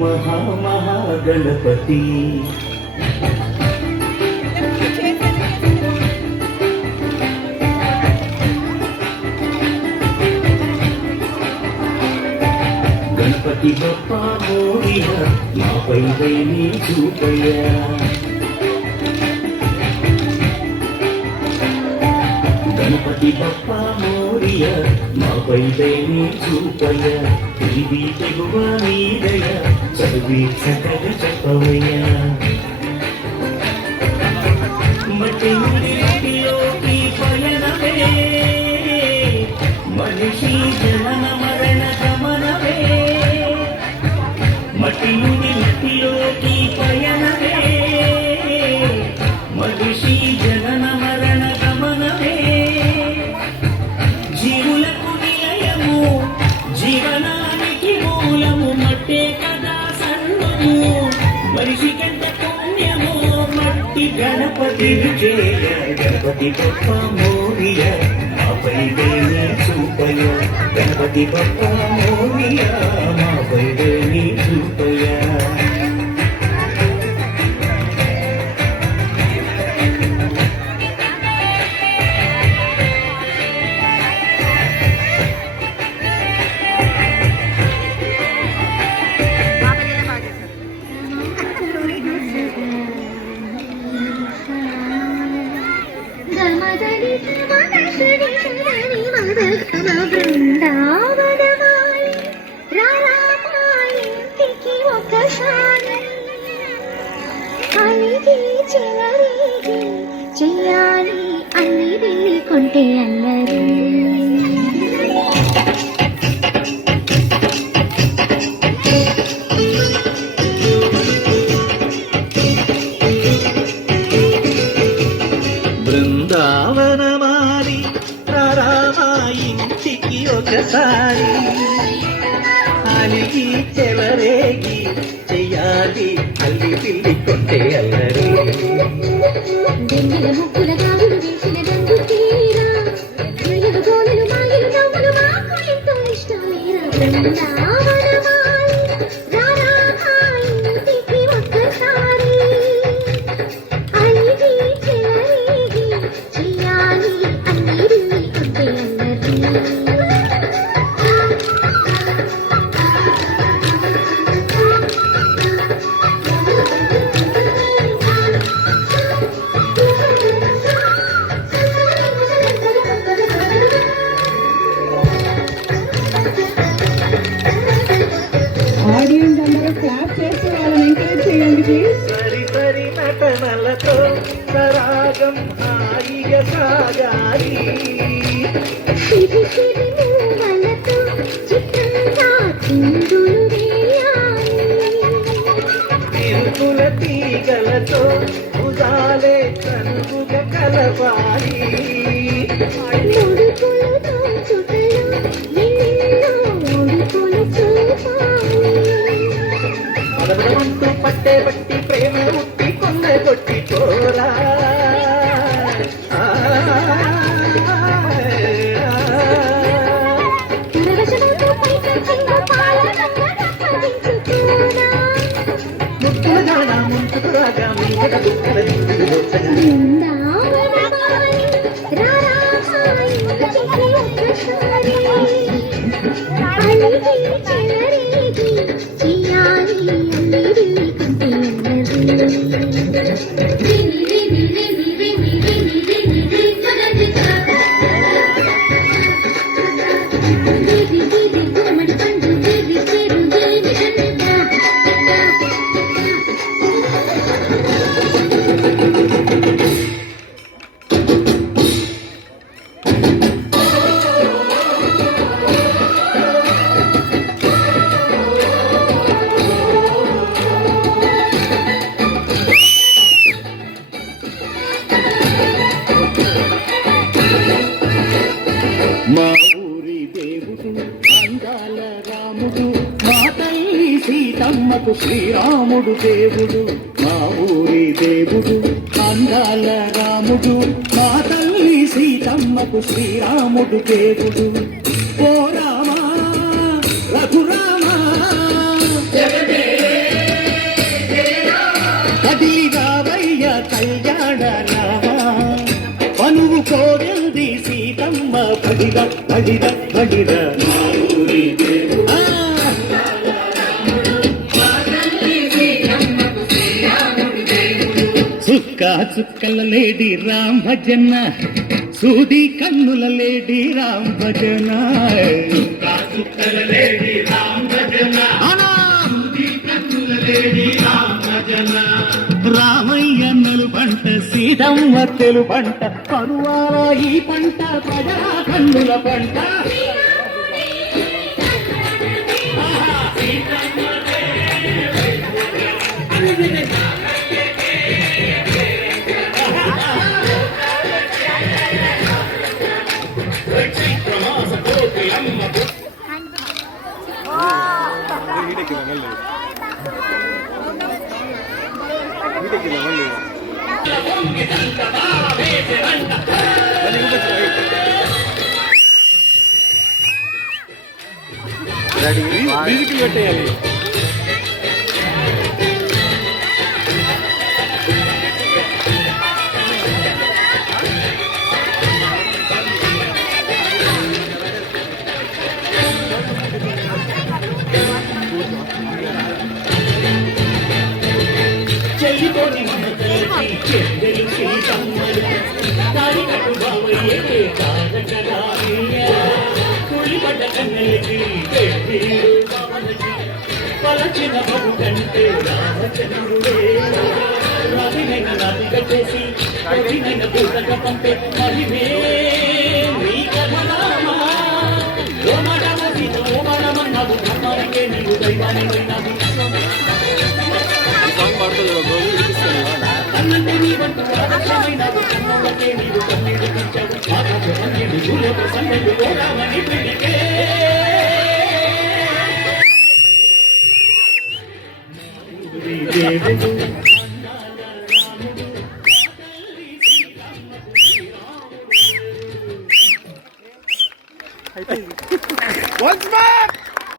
మహామహాగణపతి గణపతి బప్పా మోరియా మాపై దయని చూపయ్యా గణపతి బప్పా మోరియా మాపై దయని చూపయ్యా ఇది తెగువ నీదయ చదివి చక్కగా చెప్పవయ్యా మట్టి నుండిలోకి పయనమే మనిషి జనన మరణ గమనమే మట్టి నుండి మట్టిలోకి పయనమే మనిషి జనన మరణ గమనమే జీవులకు నిలయము జీవనానికి మూలము మట్టే కదా సర్వము మనిషికెంత పుణ్యము మట్టి గణపతి విజయ గణపతి బప్ప మోరియా మాపై దయని చూపయ్యా గణపతి బప్ప మోరియా మాపై దయని చూపయ్యా బృందావనమాలి రామాయింటికి ఒకసారి అలిగి చెలరేగి చెయ్యాలి అన్ని వెళ్ళుకుంటే అల్లరి బృందావనమాలి రామాయింటికి ఒకసారి అలిగి చెలరేగి చెయ్యాలి అల్లి పిల్లి కొట్టే అల్లరి ముగ్గుల గాజులు వేసిన దండు తీరా వెయ్యలు గోలలు మాయలు నవ్వులు మాకు ఎంతో ఇష్టమేరా బృందావనమాలి రామాయింటికి ఒక్కసారి అలిగి చెలరేగి చెయ్యాలి అన్ని వెళ్ళుకుంటే అల్లరి ఆడియన్స్ అందరూ క్లాప్ చేస్తూ వాళ్ళని ఎంకరేజ్ చేయండి ప్లీజ్. సరి సరి నటనలతో సరాగం హాయిగా సాగాలి సిరి సిరి మూవలతో చిత్రంగా చిందులు వేయాలి తిరుగుల తీగలతో ఉదాలే కనుగుగా కలవాలి ముడుకులతో చుట్టలు ఎన్నెన్నో ముడుకులు చూపాలి అదమంటూ పట్టే బట్టి ప్రేమ ఉట్టి కొన్న కొట్టి పోరా పరవశంతో పైకంగా పాలనంగా తప్పదించుకోరా ముక్కుల దానా ముందుకు రాగా మీద దుఃఖల బృందావనమాలి రామాయింటికి ఒకసారి అలిగి చెలరేగి చెయ్యాలి అన్ని వెళ్ళుకుంటే గుమ్మడి పండు పేరు మా ఊరి దేవుడు అందాల రాముడు మా తల్లి సీతమ్మకు శ్రీరాముడు దేవుడు మా ఊరి దేవుడు అందాల రాముడు మా తల్లి సీతమ్మకు శ్రీరాముడు దేవుడు ఓ రామా రఘురామా జగమే కోరింది సీతమ్మ పడిద పడిద పడిద ఆ, చుక్క చుక్కల లేడి రామ్ భజన సూది కన్నుల లేడి రామ్ భజన చుక్కల లేడి రామ్ భజన రామయ్య పంట సీతమ్మ పంట పరువాల ఈ పంట ప్రజా కన్నుల పంట మ్యూజిక్ పెట్టేయాలి. చెల్లిపోని మన తల్లి చెల్లెలు సీతమ్మలు తాడి కట్టు బావయ్యే తారకరామయ్య తులిపడ్డ కన్నెలకి పెళ్ళిళ్ళు బావలకి పలచిన బహు కంటే రామచంద్రుడే రవినైన నాటిక చేసి రవినైన పూటక పంపే మహిమే నీ కథనామా ఓమడమ సీత ఓమడమన్నావు ధర్మానికే నీవు దైవాన్ని పోయినావు సాంగ్ పాడుతుంది రోజు వినిపిస్తాను. అన్నంటే నీ వంతు ఆదర్శమైనవు కన్నులకే నీవు కన్నీరు తెచ్చావు ఆకాశ కన్నీరు సూర్యపు సన్నెలు కోరామని పిలికే Once more!